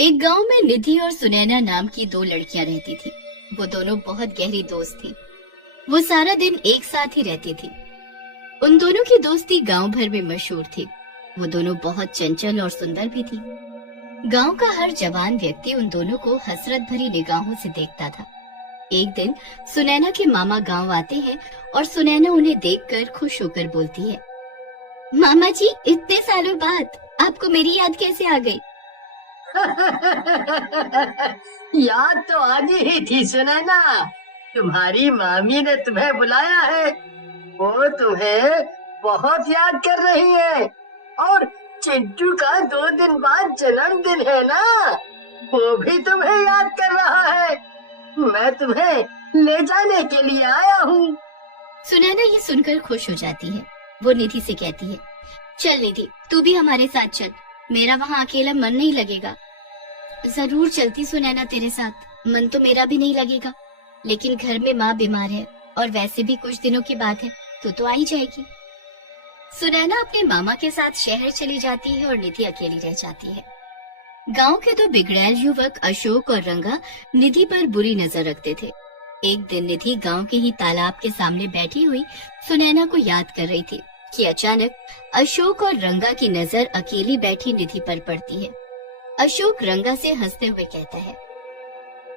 एक गांव में निधि और सुनैना नाम की दो लड़कियां रहती थी। वो दोनों बहुत गहरी दोस्त थी। वो सारा दिन एक साथ ही रहती थी। उन दोनों की दोस्ती गांव भर में मशहूर थी। वो दोनों बहुत चंचल और सुंदर भी थी। गांव का हर जवान व्यक्ति उन दोनों को हसरत भरी निगाहों से देखता था। एक दिन सुनैना के मामा गांव आते हैं और सुनैना उन्हें देखकर खुश होकर बोलती है, मामा जी, इतने सालों बाद आपको मेरी याद कैसे आ गई? याद तो आनी ही थी सुनैना। तुम्हारी मामी ने तुम्हें बुलाया है। वो तुम्हें बहुत याद कर रही है। और चिंटू का 2 दिन बाद जन्मदिन है ना, वो भी तुम्हें याद कर रहा है। मैं तुम्हें ले जाने के लिए आया हूँ। सुनैना ये सुनकर खुश हो जाती है। वो निधि से कहती है, चल निधि, तू भी हमारे साथ चल। मेरा वहाँ अकेला मन नहीं लगेगा। जरूर चलती सुनैना तेरे साथ, मन तो मेरा भी नहीं लगेगा, लेकिन घर में माँ बीमार है और वैसे भी कुछ दिनों की बात है, तो आ ही जाएगी। सुनैना अपने मामा के साथ शहर चली जाती है और निधि अकेली रह जाती है। गांव के दो बिगड़ैल युवक अशोक और रंगा निधि पर बुरी नजर रखते थे। एक दिन निधि गांव के ही तालाब के सामने बैठी हुई सुनैना को याद कर रही थी कि अचानक अशोक और रंगा की नजर अकेली बैठी निधि पर पड़ती है। अशोक रंगा से हंसते हुए कहता है,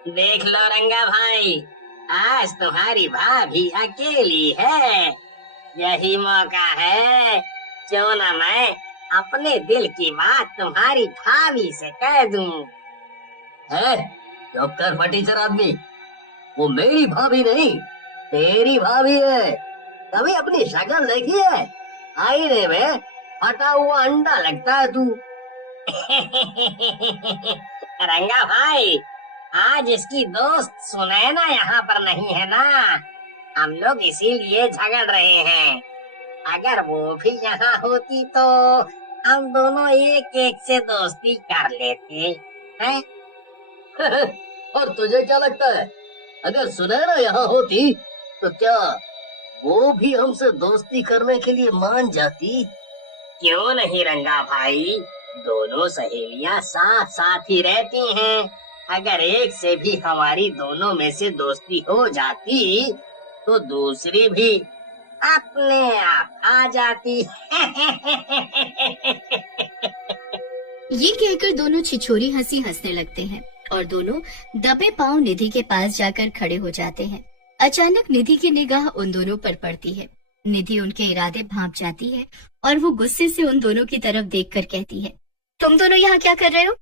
देख लो रंगा भाई, आज तुम्हारी भाभी अकेली है। यही मौका है, क्यों ना मैं अपने दिल की बात तुम्हारी भाभी से कह दूं। चुप कर फटीचर आदमी, वो मेरी भाभी नहीं, तेरी भाभी है। कभी अपनी शक्ल देखी है? आईने में फटा हुआ अंडा लगता है तू। रंगा भाई, आज इसकी दोस्त सुनैना यहाँ पर नहीं है ना, हम लोग इसीलिए झगड़ रहे हैं। अगर वो भी यहाँ होती तो हम दोनों एक एक से दोस्ती कर लेते हैं। और तुझे क्या लगता है, अगर सुनैना यहाँ होती तो क्या वो भी हमसे दोस्ती करने के लिए मान जाती? क्यों नहीं रंगा भाई, दोनों सहेलियां साथ साथ ही रहती हैं। अगर एक से भी हमारी दोनों में से दोस्ती हो जाती तो दूसरी भी अपने आप आ जाती। ये कहकर दोनों छिछोरी हंसी हंसने लगते हैं और दोनों दबे पांव निधि के पास जाकर खड़े हो जाते हैं। अचानक निधि की निगाह उन दोनों पर पड़ती है। निधि उनके इरादे भांप जाती है और वो गुस्से से उन दोनों की तरफ देखकर कहती है, तुम दोनों यहाँ क्या कर रहे हो?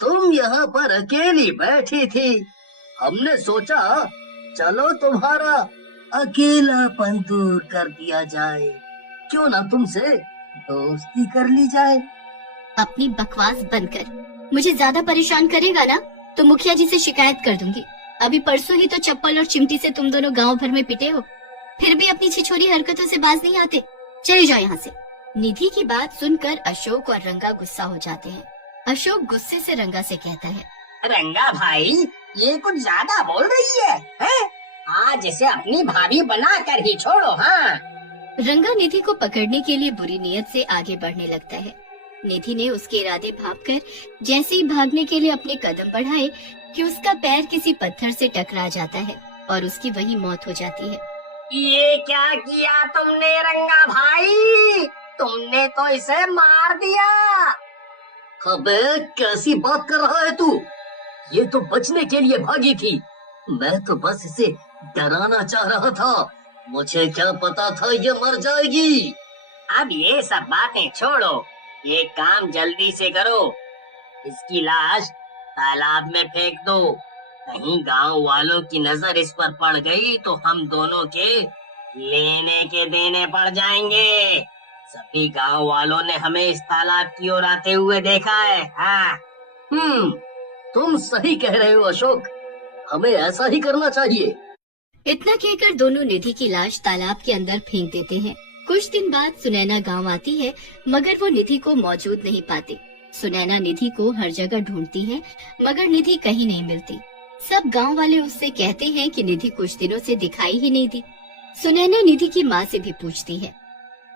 तुम यहाँ पर अकेली बैठी थी, हमने सोचा चलो तुम्हारा अकेलापन दूर कर दिया जाए, क्यों ना तुमसे दोस्ती कर ली जाए। अपनी बकवास बंद कर। मुझे ज्यादा परेशान करेगा ना तो मुखिया जी से शिकायत कर दूंगी। अभी परसों ही तो चप्पल और चिमटी से तुम दोनों गांव भर में पिटे हो, फिर भी अपनी छिछोरी हरकतों से बाज नहीं आते। चले जाओ यहाँ से। निधि की बात सुनकर अशोक और रंगा गुस्सा हो जाते हैं। अशोक गुस्से से रंगा से कहता है, रंगा भाई, ये कुछ ज्यादा बोल रही है? आज इसे अपनी भाभी बना कर ही छोड़ो। हाँ। रंगा निधि को पकड़ने के लिए बुरी नीयत से आगे बढ़ने लगता है। निधि ने उसके इरादे भांपकर जैसे ही भागने के लिए अपने कदम बढ़ाए कि उसका पैर किसी पत्थर से टकरा जाता है और उसकी वही मौत हो जाती है। ये क्या किया तुमने रंगा भाई? तुमने तो इसे मार दिया। अबे कैसी बात कर रहा है तू? ये तो बचने के लिए भागी थी, मैं तो बस इसे डराना चाह रहा था। मुझे क्या पता था ये मर जाएगी। अब ये सब बातें छोड़ो, ये काम जल्दी से करो। इसकी लाश तालाब में फेंक दो। कहीं गांव वालों की नजर इस पर पड़ गई तो हम दोनों के लेने के देने पड़ जाएंगे। सभी गांव वालों ने हमें इस तालाब की ओर आते हुए देखा है। हाँ। तुम सही कह रहे हो अशोक, हमें ऐसा ही करना चाहिए। इतना कहकर दोनों निधि की लाश तालाब के अंदर फेंक देते हैं। कुछ दिन बाद सुनैना गांव आती है, मगर वो निधि को मौजूद नहीं पाती। सुनैना निधि को हर जगह ढूंढती है, मगर निधि कहीं नहीं मिलती। सब गांव वाले उससे कहते हैं कि निधि कुछ दिनों से दिखाई ही नहीं दी। सुनैना निधि की माँ से भी पूछती है,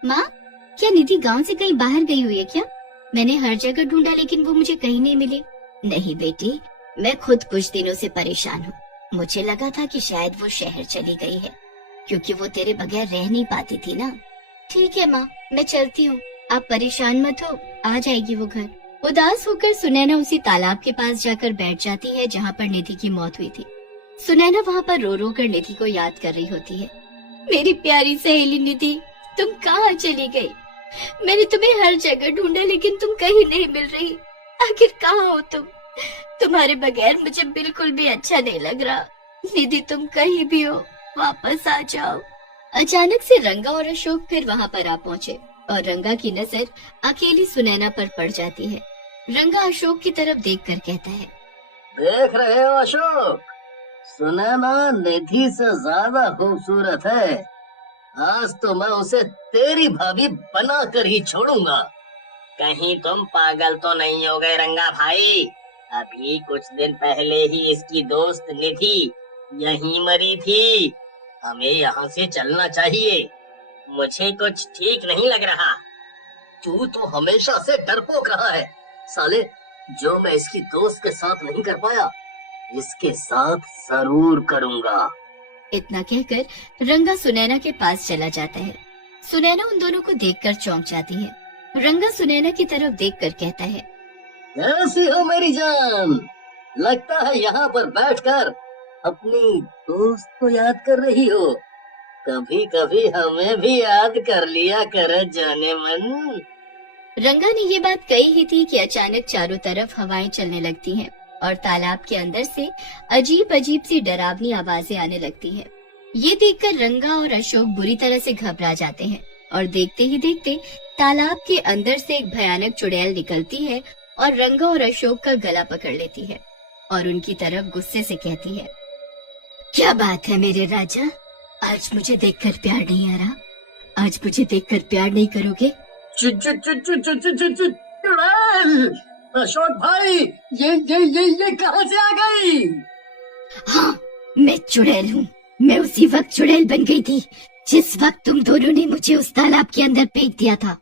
माँ, क्या निधि गांव से कहीं बाहर गई हुई है क्या? मैंने हर जगह ढूंढा लेकिन वो मुझे कहीं नहीं मिली। नहीं बेटी, मैं खुद कुछ दिनों से परेशान हूँ। मुझे लगा था कि शायद वो शहर चली गई है, क्योंकि वो तेरे बगैर रह नहीं पाती थी ना। ठीक है माँ, मैं चलती हूँ, आप परेशान मत हो, आ जाएगी वो घर। उदास होकर सुनैना उसी तालाब के पास जाकर बैठ जाती है जहाँ पर निधि की मौत हुई थी। सुनैना वहाँ पर रो रो कर निधि को याद कर रही होती है। मेरी प्यारी सहेली निधि, तुम कहाँ चली गई? मैंने तुम्हें हर जगह ढूंढा, लेकिन तुम कहीं नहीं मिल रही। आखिर कहाँ हो तुम? तुम्हारे बगैर मुझे बिल्कुल भी अच्छा नहीं लग रहा। निधि, तुम कहीं भी हो, वापस आ जाओ। अचानक से रंगा और अशोक फिर वहाँ पर आ पहुँचे और रंगा की नजर अकेली सुनैना पर पड़ जाती है। रंगा अशोक की तरफ देखकर कहता है, देख रहे हो अशोक, सुनैना निधि से ज्यादा खूबसूरत है। आज तो मैं उसे तेरी भाभी बना कर ही छोड़ूंगा। कहीं तुम पागल तो नहीं हो गए रंगा भाई? अभी कुछ दिन पहले ही इसकी दोस्त निधि यहीं मरी थी। हमें यहाँ से चलना चाहिए। मुझे कुछ ठीक नहीं लग रहा। तू तो हमेशा से डरपोक रहा है साले। जो मैं इसकी दोस्त के साथ नहीं कर पाया, इसके साथ जरूर करूंगा। इतना कहकर रंगा सुनैना के पास चला जाता है। सुनैना उन दोनों को देखकर चौंक जाती है। रंगा सुनैना की तरफ देखकर कहता है, कैसी हो मेरी जान? लगता है यहाँ पर बैठकर अपनी दोस्त को याद कर रही हो। कभी कभी हमें भी याद कर लिया कर जाने मन। रंगा ने ये बात कही ही थी कि अचानक चारों तरफ हवाएं चलने लगती हैं और तालाब के अंदर से अजीब अजीब सी डरावनी आवाजें आने लगती हैं। ये देखकर रंगा और अशोक बुरी तरह से घबरा जाते हैं और देखते ही देखते तालाब के अंदर से एक भयानक चुड़ैल निकलती है और रंगा और अशोक का गला पकड़ लेती है और उनकी तरफ गुस्से से कहती है, क्या बात है मेरे राजा, आज मुझे देखकर प्यार नहीं आ रहा? आज मुझे देखकर प्यार नहीं करोगे? चुड़ैल! अशोक भाई, ये कहाँ से आ गई? हाँ, मैं चुड़ैल हूँ। मैं उसी वक्त चुड़ैल बन गई थी जिस वक्त तुम दोनों ने मुझे उस तालाब के अंदर फेंक दिया था।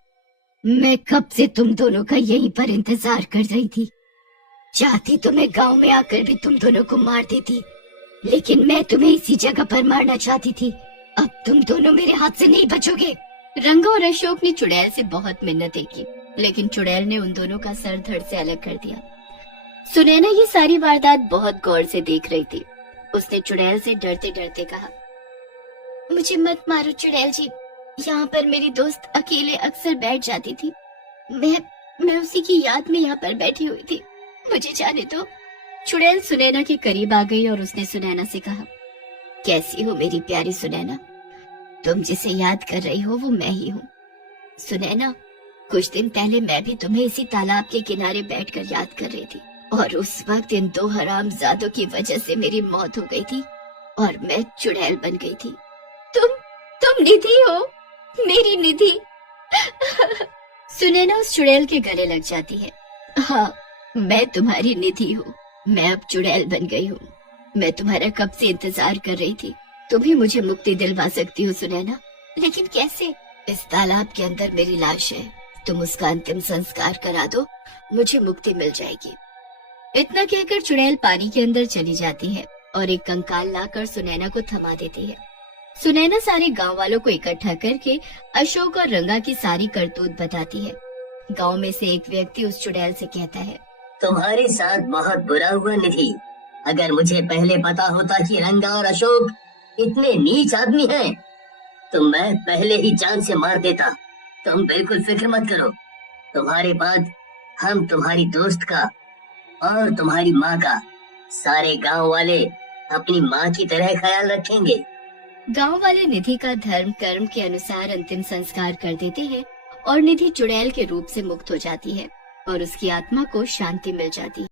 मैं कब से तुम दोनों का यहीं पर इंतजार कर रही थी। चाहती तो मैं गांव में आकर भी तुम दोनों को मार देती, लेकिन मैं तुम्हें इसी जगह पर मारना चाहती थी। अब तुम दोनों मेरे हाथ से नहीं बचोगे। रंगा और अशोक ने चुड़ैल से बहुत मिन्नतें की, लेकिन चुड़ैल ने उन दोनों का सर धड़ से अलग कर दिया। सुनैना ये सारी वारदात बहुत गौर से देख रही थी। उसने चुड़ैल से डरते डरते कहा, मुझे मत मारो चुड़ैल जी, यहाँ पर मेरी दोस्त अकेले अक्सर बैठ जाती थी। मैं उसी की याद में यहाँ पर बैठी हुई थी, मुझे जाने दो। चुड़ैल सुनैना के करीब आ गई और उसने सुनैना से कहा, कैसी हो मेरी प्यारी सुनैना? तुम जिसे याद कर रही हो वो मैं ही हूँ। सुनैना, कुछ दिन पहले मैं भी तुम्हें इसी तालाब के किनारे बैठकर याद कर रही थी और उस वक्त इन दो हरामजादों की वजह से मेरी मौत हो गई थी और मैं चुड़ैल बन गई थी। तुम निधि हो, मेरी निधि। सुनैना उस चुड़ैल के गले लग जाती है। हाँ, मैं तुम्हारी निधि हूँ। मैं अब चुड़ैल बन गई हूँ। मैं तुम्हारा कब से इंतजार कर रही थी। तुम ही मुझे मुक्ति दिलवा सकती हो सुनैना, लेकिन कैसे? इस तालाब के अंदर मेरी लाश है, तुम उसका अंतिम संस्कार करा दो, मुझे मुक्ति मिल जाएगी। इतना कहकर चुड़ैल पानी के अंदर चली जाती है और एक कंकाल लाकर सुनैना को थमा देती है। सुनैना सारे गांव वालों को इकट्ठा करके अशोक और रंगा की सारी करतूत बताती है। गांव में से एक व्यक्ति उस चुड़ैल से कहता है, तुम्हारे साथ बहुत बुरा हुआ निधि। अगर मुझे पहले पता होता कि रंगा और अशोक इतने नीच आदमी हैं, तो मैं पहले ही जान से मार देता। तुम बिल्कुल फिक्र मत करो। तुम्हारे बाद हम तुम्हारी दोस्त का और तुम्हारी माँ का, सारे गांव वाले अपनी माँ की तरह ख्याल रखेंगे। गांव वाले निधि का धर्म कर्म के अनुसार अंतिम संस्कार कर देते हैं और निधि चुड़ैल के रूप से मुक्त हो जाती है और उसकी आत्मा को शांति मिल जाती है।